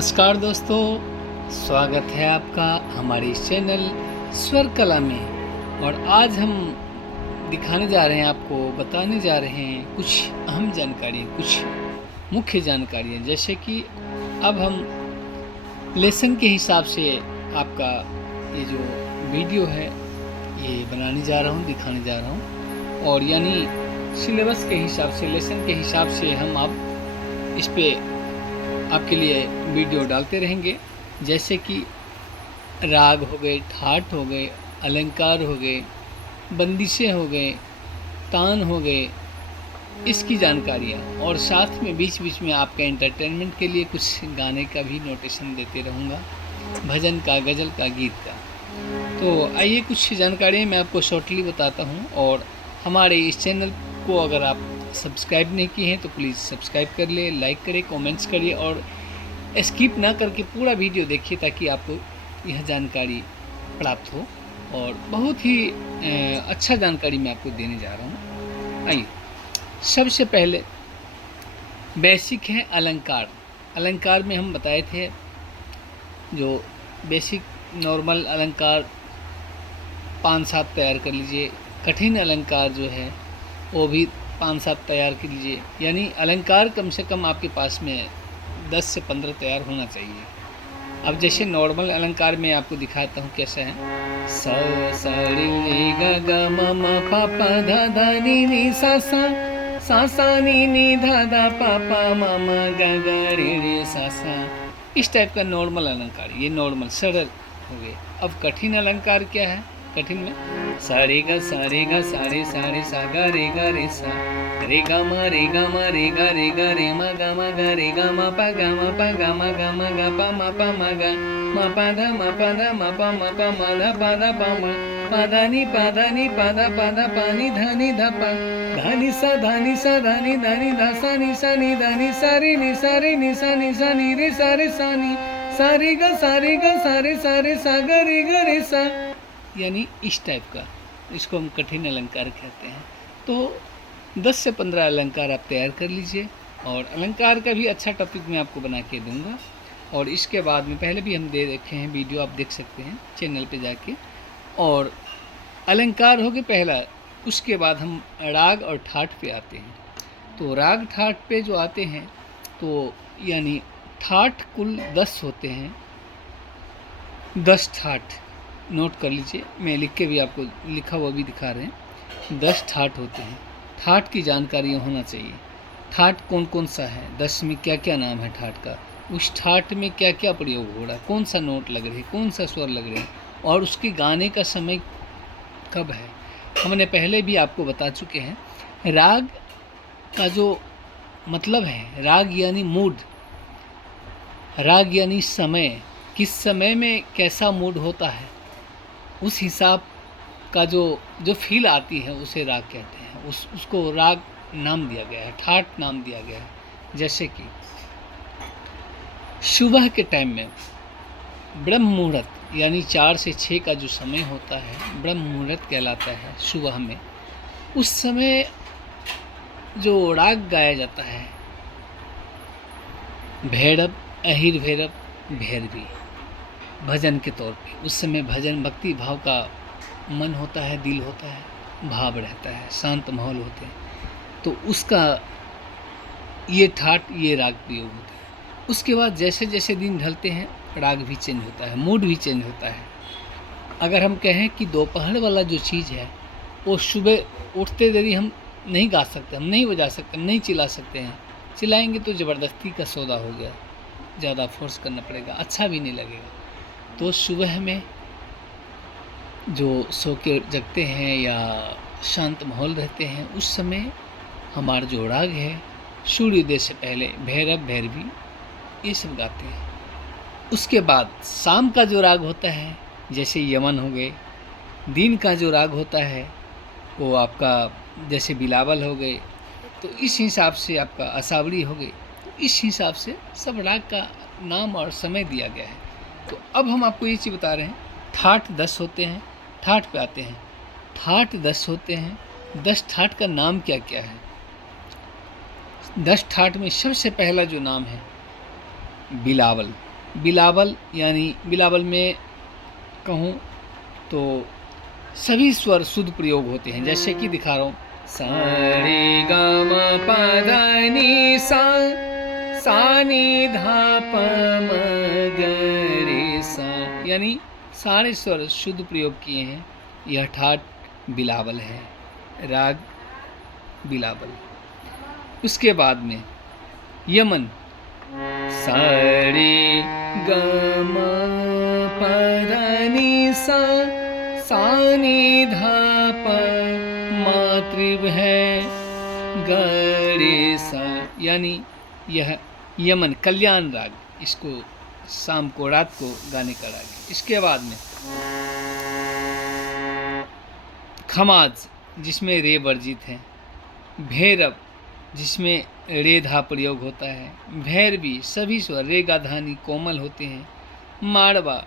नमस्कार दोस्तों, स्वागत है आपका हमारे इस चैनल स्वर कला में। और आज हम दिखाने जा रहे हैं, आपको बताने जा रहे हैं कुछ अहम जानकारी, कुछ मुख्य जानकारियाँ। जैसे कि अब हम लेसन के हिसाब से आपका ये जो वीडियो है ये बनाने जा रहा हूँ, दिखाने जा रहा हूँ। और यानी सिलेबस के हिसाब से, लेसन के हिसाब से हम अब इस पे आपके लिए वीडियो डालते रहेंगे। जैसे कि राग हो गए, ठाट हो गए, अलंकार हो गए, बंदिशें हो गए, तान हो गए, इसकी जानकारियाँ। और साथ में बीच बीच में आपका एंटरटेनमेंट के लिए कुछ गाने का भी नोटेशन देते रहूँगा, भजन का, गज़ल का, गीत का। तो आइए कुछ जानकारियाँ मैं आपको शॉर्टली बताता हूँ। और हमारे इस चैनल को अगर आप सब्सक्राइब नहीं किए हैं तो प्लीज़ सब्सक्राइब कर ले, लाइक करें, कमेंट्स करिए और स्किप ना करके पूरा वीडियो देखिए ताकि आपको यह जानकारी प्राप्त हो। और बहुत ही अच्छा जानकारी मैं आपको देने जा रहा हूँ। आइए, सबसे पहले बेसिक है अलंकार। अलंकार में हम बताए थे जो बेसिक नॉर्मल अलंकार 5-7 तैयार कर लीजिए। कठिन अलंकार जो है वो भी 5-7 तैयार कर लीजिए। यानी अलंकार कम से कम आपके पास में 10 से 15 तैयार होना चाहिए। अब जैसे नॉर्मल अलंकार में आपको दिखाता हूँ कैसा है। स स रे ग ग म म प प ध ध नि नि सा सा नि नि ध ध प प म म ग ग रे रे सा सा। इस टाइप का नॉर्मल अलंकार, ये नॉर्मल सरल हो गए। अब कठिन अलंकार क्या है? कठिन में सारे ग सा रे सा ग रे सा रे ग म रे ग म रे ग रे म ग रे ग म प ग म प ग म ग म ग प म ग म प ध म प ध म प म प म ध प ध प म प ध नि प ध नि प ध प नि ध नि ध प ध नि सा ध नि सा ध नि ध सा नि ध नि सा रे नि सा रे नि सा नि रे सा नि सा रे ग सा रे सा ग रे सा। यानी इस टाइप का, इसको हम कठिन अलंकार कहते हैं। तो 10 से 15 अलंकार आप तैयार कर लीजिए। और अलंकार का भी अच्छा टॉपिक मैं आपको बना के दूंगा। और इसके बाद में पहले भी हम दे रखे हैं वीडियो, आप देख सकते हैं चैनल पे जाके। और अलंकार हो गए पहला, उसके बाद हम राग और ठाट पे आते हैं। तो राग ठाट पे जो आते हैं तो यानी ठाट कुल 10 होते हैं। 10 ठाट नोट कर लीजिए, मैं लिख के भी आपको लिखा हुआ भी दिखा रहे हैं। 10 ठाट होते हैं। ठाट की जानकारी होना चाहिए। ठाट कौन कौन सा है, 10 में क्या क्या नाम है ठाट का, उस ठाट में क्या क्या प्रयोग हो रहा है, कौन सा नोट लग रहे हैं, कौन सा स्वर लग रहे हैं, और उसके गाने का समय कब है, हमने पहले भी आपको बता चुके हैं। राग का जो मतलब है, राग यानी मूड, राग यानी समय, किस समय में कैसा मूड होता है, उस हिसाब का जो फील आती है उसे राग कहते हैं। उसको राग नाम दिया गया है, ठाट नाम दिया गया है। जैसे कि सुबह के टाइम में ब्रह्म मुहूर्त यानी 4 से 6 का जो समय होता है, ब्रह्म मुहूर्त कहलाता है सुबह में। उस समय जो राग गाया जाता है, भैरव, अहिर भैरव, भैरवी, भजन के तौर पे। उस समय भजन, भक्ति भाव का मन होता है, दिल होता है, भाव रहता है, शांत माहौल होते हैं। तो उसका ये ठाट, ये राग प्रयोग होता है। उसके बाद जैसे जैसे दिन ढलते हैं राग भी चेंज होता है, मूड भी चेंज होता है। अगर हम कहें कि दोपहर वाला जो चीज़ है वो सुबह उठते देरी हम नहीं गा सकते, हम नहीं बजा सकते, हम नहीं चिल्ला सकते हैं। चिल्लाएंगे तो ज़बरदस्ती का सौदा हो गया, ज़्यादा फोर्स करना पड़ेगा, अच्छा भी नहीं लगेगा। तो सुबह में जो सो के जगते हैं या शांत माहौल रहते हैं, उस समय हमारा जो राग है, सूर्योदय से पहले भैरव, भैरवी, ये सब गाते हैं। उसके बाद शाम का जो राग होता है, जैसे यमन हो गए। दिन का जो राग होता है वो आपका जैसे बिलावल हो गए। तो इस हिसाब से आपका असावड़ी हो गई। तो इस हिसाब से सब राग का नाम और समय दिया गया है। तो अब हम आपको ये चीज़ बता रहे हैं, ठाट 10 होते हैं। ठाट पे आते हैं। ठाट 10 होते हैं। 10 ठाट का नाम क्या क्या है? 10 ठाट में सबसे पहला जो नाम है बिलावल, बिलावल, यानी बिलावल में कहूँ तो सभी स्वर शुद्ध प्रयोग होते हैं, जैसे कि दिखा रहा हूँ, सा रे ग म प ध नि सा, सा नि धा प म ग रे सा, यानी सारे स्वर शुद्ध प्रयोग किए हैं। यह ठाट बिलावल है, राग बिलावल। उसके बाद में यमन, सा रे ग म प ध नि सा, सा नि धा प मातृ है ग रे सा, यानी यह यमन कल्याण राग, इसको शाम को रात को गाने का राग है। इसके बाद में खमाज, जिसमें रे वर्जित है, भैरव जिसमें रे धा प्रयोग होता है, भैरवी सभी स्वर रे गा धा नि कोमल होते हैं, माड़वा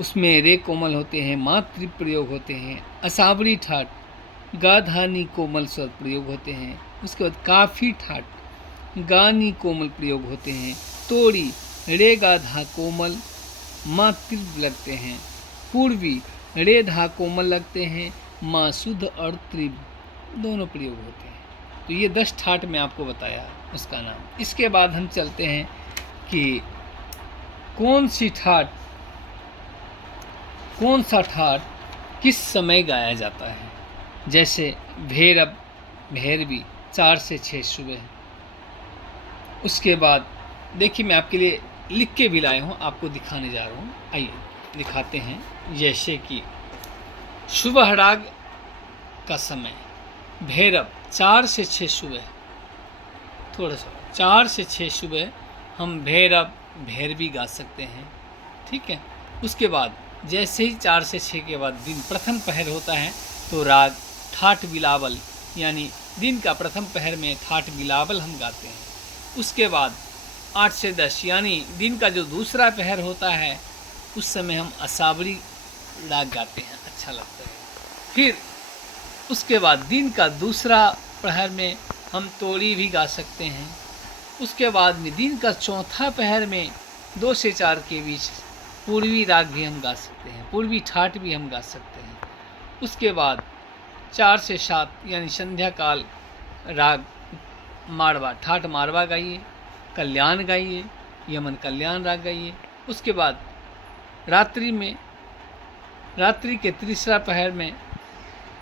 उसमें रे कोमल होते हैं, मातृ प्रयोग होते हैं, असावरी ठाट गा धा नि कोमल स्वर प्रयोग होते हैं। उसके बाद काफी ठाट गा नि कोमल प्रयोग होते हैं, तोड़ी रे गा धा कोमल मातृ लगते हैं, पूर्वी रे धा कोमल लगते हैं, माँ शुद्ध और त्रिव दोनों प्रयोग होते हैं। तो ये 10 ठाट में आपको बताया उसका नाम। इसके बाद हम चलते हैं कि कौन सा ठाट किस समय गाया जाता है। जैसे भैरव, भैरवी 4 से 6 सुबह। उसके बाद देखिए, मैं आपके लिए लिख के भी लाया हूँ, आपको दिखाने जा रहा हूँ, आइए दिखाते हैं। जैसे कि सुबह राग का समय, भैरव 4 से 6 सुबह, थोड़ा सा 4 से 6 सुबह हम भैरव भैरवी गा सकते हैं, ठीक है। उसके बाद जैसे ही 4 से 6 के बाद दिन प्रथम पहर होता है तो राग ठाट बिलावल, यानी दिन का प्रथम पहर में ठाट बिलावल हम गाते हैं। उसके बाद 8 से 10 यानी दिन का जो दूसरा पहर होता है उस समय हम असावरी राग गाते हैं, अच्छा लगता है। फिर उसके बाद दिन का दूसरा पहर में हम तोड़ी भी गा सकते हैं। उसके बाद में दिन का चौथा पहर में 2 से 4 के बीच पूर्वी राग भी हम गा सकते हैं, पूर्वी ठाट भी हम गा सकते हैं। उसके बाद 4 से 7 यानी संध्या काल राग मारवा, ठाट मारवा गाइए, कल्याण गाइए, यमन कल्याण राग गाइए। उसके बाद रात्रि के तीसरा पहर में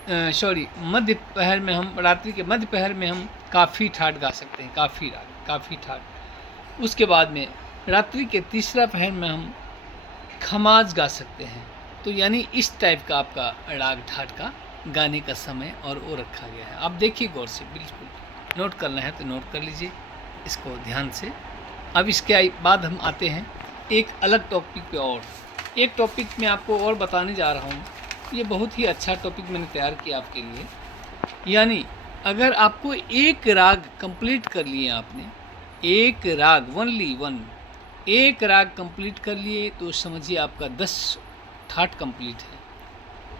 मध्य पहर में हम, रात्रि के मध्य पहर में हम काफ़ी ठाट गा सकते हैं, काफ़ी राग, काफ़ी ठाट। उसके बाद में रात्रि के तीसरा पहर में हम खमाज गा सकते हैं। तो यानी इस टाइप का आपका राग ठाट का गाने का समय और वो रखा गया है। आप देखिए गौर से, बिल्कुल नोट करना है तो नोट कर लीजिए इसको ध्यान से। अब इसके बाद हम आते हैं एक अलग टॉपिक पे, और एक टॉपिक में आपको और बताने जा रहा हूँ। ये बहुत ही अच्छा टॉपिक मैंने तैयार किया आपके लिए। यानी अगर आपको एक राग कंप्लीट कर लिए आपने, एक राग ओनली वन, एक राग कंप्लीट कर लिए तो समझिए आपका 10 ठाट कंप्लीट है।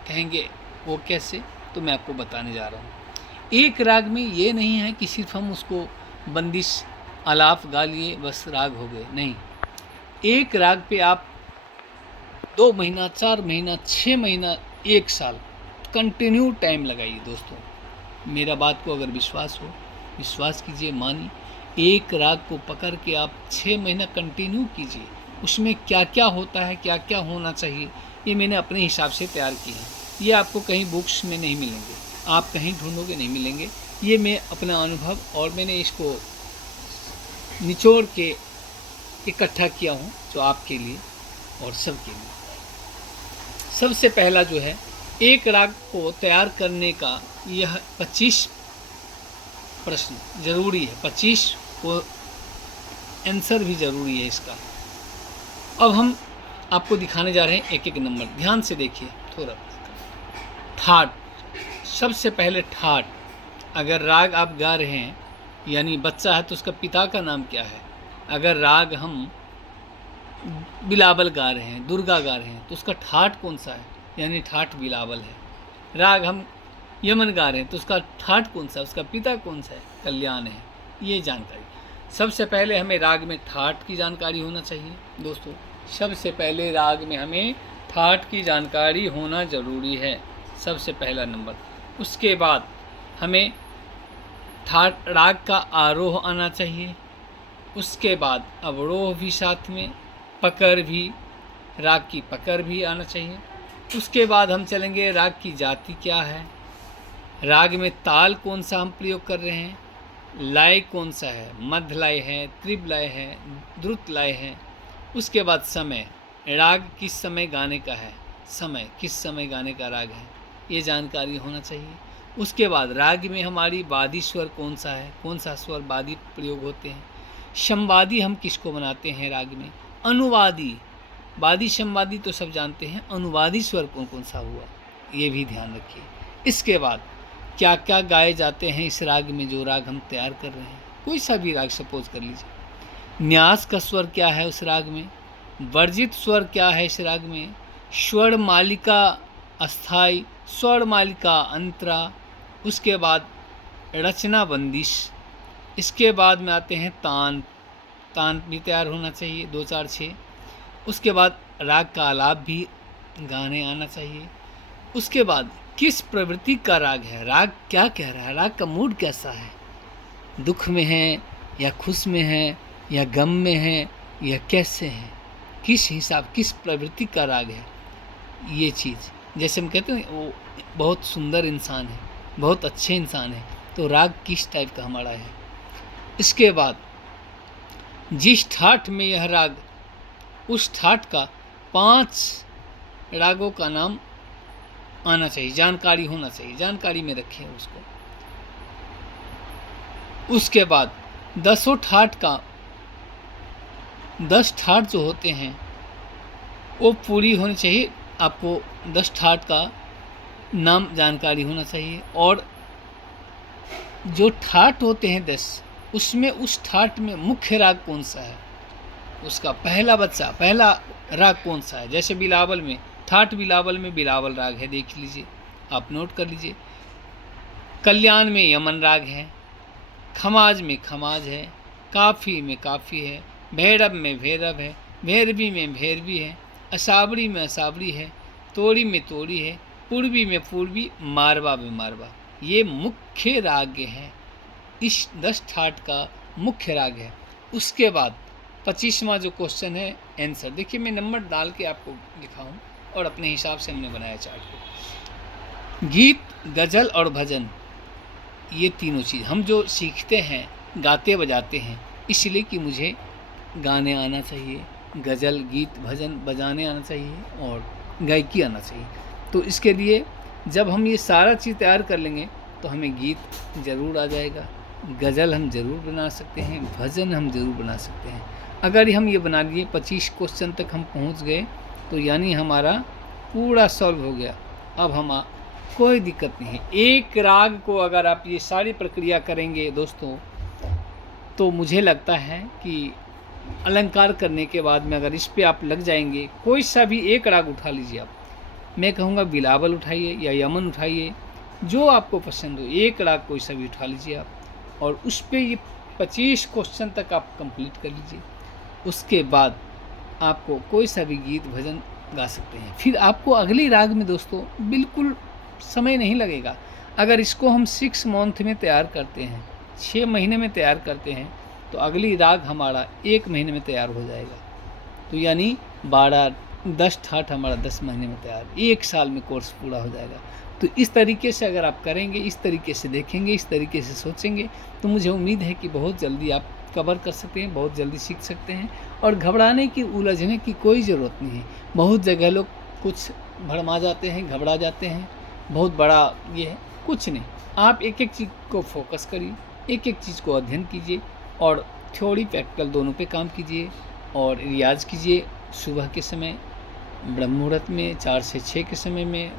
कहेंगे वो कैसे, तो मैं आपको बताने जा रहा हूँ। एक राग में ये नहीं है कि सिर्फ हम उसको बंदिश आलाप गा लिए बस राग हो गए, नहीं। एक राग पे आप 2 महीना, 4 महीना, 6 महीना, 1 साल कंटिन्यू टाइम लगाइए दोस्तों। मेरा बात को अगर विश्वास हो, विश्वास कीजिए, मानिए। एक राग को पकड़ के आप 6 महीना कंटिन्यू कीजिए। उसमें क्या क्या होता है, क्या क्या होना चाहिए, ये मैंने अपने हिसाब से तैयार किए हैं। ये आपको कहीं बुक्स में नहीं मिलेंगे, आप कहीं ढूंढोगे नहीं मिलेंगे। ये मैं अपना अनुभव और मैंने इसको निचोड़ के इकट्ठा किया हूँ जो आपके लिए और सबके लिए। सबसे पहला जो है, एक राग को तैयार करने का यह 25 प्रश्न जरूरी है, 25 को आंसर भी ज़रूरी है इसका। अब हम आपको दिखाने जा रहे हैं एक एक नंबर, ध्यान से देखिए थोड़ा। ठाट, सबसे पहले ठाट। अगर राग आप गा रहे हैं, यानी बच्चा है तो उसका पिता का नाम क्या है। अगर राग हम बिलावल गा रहे हैं, दुर्गा गा रहे हैं, तो उसका ठाट कौन सा है, यानी ठाट बिलावल है। राग हम यमन गा रहे हैं तो उसका ठाट कौन सा है, उसका पिता कौन सा है, कल्याण है। ये जानकारी। सबसे पहले हमें राग में ठाट की जानकारी होना चाहिए दोस्तों। सबसे पहले राग में हमें ठाट की जानकारी होना ज़रूरी है, सबसे पहला नंबर। उसके बाद हमें ठाट राग का आरोह आना चाहिए। उसके बाद अवरोह भी साथ में, पकड़ भी, राग की पकड़ भी आना चाहिए। उसके बाद हम चलेंगे राग की जाति क्या है, राग में ताल कौन सा हम प्रयोग कर रहे हैं, लय कौन सा है, मध्य लय है, त्रिभ लय है, द्रुत लय है। उसके बाद समय, राग किस समय गाने का है, समय किस समय गाने का राग है, ये जानकारी होना चाहिए। उसके बाद राग में हमारी वादी स्वर कौन सा है, कौन सा स्वर वादी प्रयोग होते हैं, संवादी हम किसको बनाते हैं राग में, अनुवादी, वादी संवादी तो सब जानते हैं, अनुवादी स्वर कौन कौन सा हुआ, ये भी ध्यान रखिए। इसके बाद क्या क्या गाए जाते हैं इस राग में, जो राग हम तैयार कर रहे हैं, कोई सा भी राग सपोज कर लीजिए। न्यास का स्वर क्या है उस राग में, वर्जित स्वर क्या है इस राग में, स्वर मालिका अस्थाई, स्वर मालिका अंतरा। उसके बाद रचना बंदिश। इसके बाद में आते हैं तान, तान भी तैयार होना चाहिए 2 4 6। उसके बाद राग का आलाप भी गाने आना चाहिए। उसके बाद किस प्रवृत्ति का राग है, राग क्या कह रहा है, राग का मूड कैसा है, दुख में है या खुश में है या गम में है या कैसे है, किस हिसाब किस प्रवृत्ति का राग है, ये चीज़। जैसे हम कहते हैं वो बहुत सुंदर इंसान है, बहुत अच्छे इंसान है, तो राग किस टाइप का हमारा है। इसके बाद जिस ठाठ में यह राग, उस ठाठ का 5 रागों का नाम आना चाहिए, जानकारी होना चाहिए, जानकारी में रखें उसको। उसके बाद 10 ठाठ का 10 ठाठ जो होते हैं वो पूरी होनी चाहिए, आपको 10 ठाठ का नाम जानकारी होना चाहिए। और जो ठाठ होते हैं 10, उसमें उस ठाठ में मुख्य राग कौन सा है, उसका पहला बच्चा पहला राग कौन सा है। जैसे बिलावल में, ठाठ बिलावल में बिलावल राग है, देख लीजिए, आप नोट कर लीजिए। कल्याण में यमन राग है, खमाज में खमाज है, काफ़ी में काफ़ी है, भैरव में भैरव है, भैरवी में भैरवी है, असावरी में असावरी है, तोड़ी में तोड़ी है, पूर्वी में पूर्वी, मारवा में मारवा। ये मुख्य राग है, इस 10 ठाठ का मुख्य राग है। उसके बाद 25वां जो क्वेश्चन है आंसर, देखिए मैं नंबर डाल के आपको लिखा हूँ और अपने हिसाब से हमने बनाया चार्ट को। गीत, गज़ल और भजन, ये तीनों चीज़ हम जो सीखते हैं, गाते बजाते हैं, इसलिए कि मुझे गाने आना चाहिए, गज़ल गीत भजन बजाने आना चाहिए और गायकी आना चाहिए। तो इसके लिए जब हम ये सारा चीज़ तैयार कर लेंगे तो हमें गीत ज़रूर आ जाएगा, गज़ल हम ज़रूर बना सकते हैं, भजन हम ज़रूर बना सकते हैं। अगर हम ये बना लिए 25 क्वेश्चन तक हम पहुंच गए तो यानी हमारा पूरा सॉल्व हो गया। अब हम कोई दिक्कत नहीं है। एक राग को अगर आप ये सारी प्रक्रिया करेंगे दोस्तों, तो मुझे लगता है कि अलंकार करने के बाद में अगर इस पे आप लग जाएंगे, कोई सा भी एक राग उठा लीजिए आप, मैं कहूँगा बिलावल उठाइए या यमन उठाइए, जो आपको पसंद हो, एक राग कोई सा भी उठा लीजिए आप और उस पर ये 25 क्वेश्चन तक आप कंप्लीट कर लीजिए। उसके बाद आपको कोई सा भी गीत भजन गा सकते हैं। फिर आपको अगली राग में दोस्तों बिल्कुल समय नहीं लगेगा। अगर इसको हम 6 मंथ में तैयार करते हैं, 6 महीने में तैयार करते हैं, तो अगली राग हमारा 1 महीने में तैयार हो जाएगा। तो यानी 10 ठाठ हमारा 10 महीने में तैयार, 1 साल में कोर्स पूरा हो जाएगा। तो इस तरीके से अगर आप करेंगे, इस तरीके से देखेंगे, इस तरीके से सोचेंगे, तो मुझे उम्मीद है कि बहुत जल्दी आप कवर कर सकते हैं, बहुत जल्दी सीख सकते हैं। और घबराने की, उलझने की कोई ज़रूरत नहीं है। बहुत जगह लोग कुछ भड़मा जाते हैं, घबरा जाते हैं, बहुत बड़ा ये है, कुछ नहीं। आप एक एक चीज़ को फोकस करिए, एक एक चीज़ को अध्ययन कीजिए और थ्योरी प्रैक्टिकल दोनों पे काम कीजिए और रियाज कीजिए सुबह के समय, ब्रह्म मुहूर्त में 4 से 6 के समय में,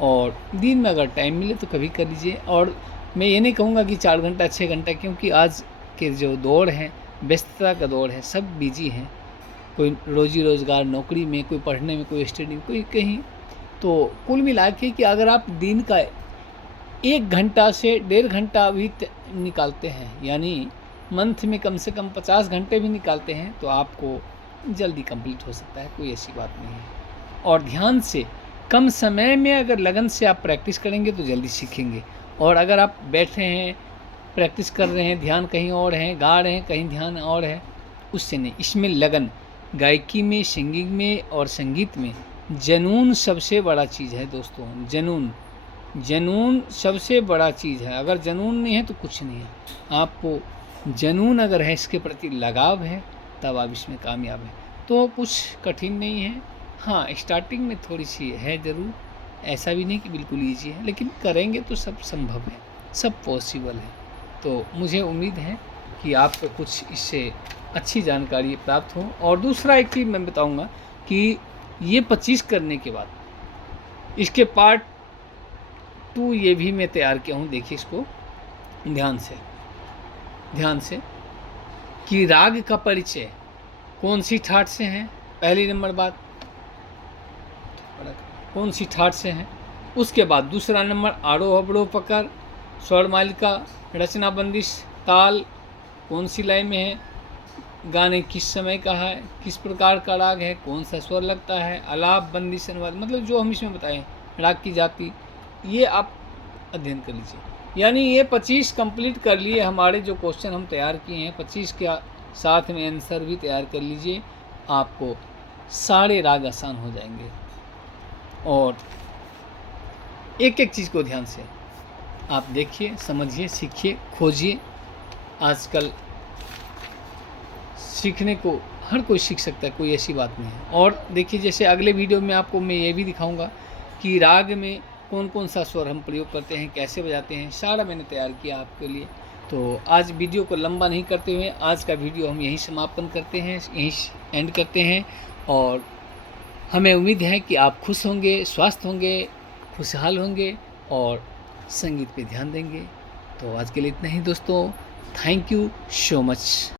और दिन में अगर टाइम मिले तो कभी कर लीजिए। और मैं ये नहीं कहूँगा कि 4 घंटा 6 घंटा, क्योंकि आज के जो दौर है, व्यस्तता का दौर है, सब बिजी हैं, कोई रोजी रोज़गार नौकरी में, कोई पढ़ने में, कोई स्टडी में, कोई कहीं। तो कुल मिला के कि अगर आप दिन का 1 घंटा से 1.5 घंटा भी निकालते हैं, यानी मंथ में कम से कम 50 घंटे भी निकालते हैं तो आपको जल्दी कंप्लीट हो सकता है, कोई ऐसी बात नहीं है। और ध्यान से कम समय में अगर लगन से आप प्रैक्टिस करेंगे तो जल्दी सीखेंगे। और अगर आप बैठे हैं, प्रैक्टिस कर रहे हैं, ध्यान कहीं और है, गा रहे हैं कहीं ध्यान और है, उससे नहीं। इसमें लगन, गायकी में, सिंगिंग में और संगीत में जुनून सबसे बड़ा चीज़ है दोस्तों। जुनून सबसे बड़ा चीज़ है। अगर जुनून नहीं है तो कुछ नहीं है। आपको जुनून अगर है, इसके प्रति लगाव है, तब आप इसमें कामयाब हैं। तो कुछ कठिन नहीं है। हाँ, स्टार्टिंग में थोड़ी सी है ज़रूर, ऐसा भी नहीं कि बिल्कुल ईजी है, लेकिन करेंगे तो सब संभव है, सब पॉसिबल है। तो मुझे उम्मीद है कि आपको कुछ इससे अच्छी जानकारी प्राप्त हो। और दूसरा एक चीज़ मैं बताऊंगा कि ये 25 करने के बाद इसके पार्ट 2 ये भी मैं तैयार किया हूँ। देखिए इसको ध्यान से कि राग का परिचय कौन सी ठाट से है, पहली नंबर बात कौन सी ठाट से है। उसके बाद दूसरा नंबर आड़ो अबड़ो पकड़, स्वर मालिका, रचना बंदिश, ताल कौन सी लय में है, गाने किस समय का है, किस प्रकार का राग है, कौन सा स्वर लगता है, आलाप, बंदिश, अनुवाद, मतलब जो हम इसमें बताएं, राग की जाति, ये आप अध्ययन कर लीजिए। यानी ये 25 कंप्लीट कर लिए। हमारे जो क्वेश्चन हम तैयार किए हैं 25 के साथ में आंसर भी तैयार कर लीजिए, आपको सारे राग आसान हो जाएंगे। और एक एक चीज़ को ध्यान से आप देखिए, समझिए, सीखिए, खोजिए। आजकल सीखने को हर कोई सीख सकता है, कोई ऐसी बात नहीं है। और देखिए, जैसे अगले वीडियो में आपको मैं ये भी दिखाऊंगा कि राग में कौन कौन सा स्वर हम प्रयोग करते हैं, कैसे बजाते हैं, सारा मैंने तैयार किया आपके लिए। तो आज वीडियो को लंबा नहीं करते हुए आज का वीडियो हम यहीं समापन करते हैं, यहीं एंड करते हैं। और हमें उम्मीद है कि आप खुश होंगे, स्वस्थ होंगे, खुशहाल होंगे और संगीत पे ध्यान देंगे। तो आज के लिए इतना ही दोस्तों। Thank you so much.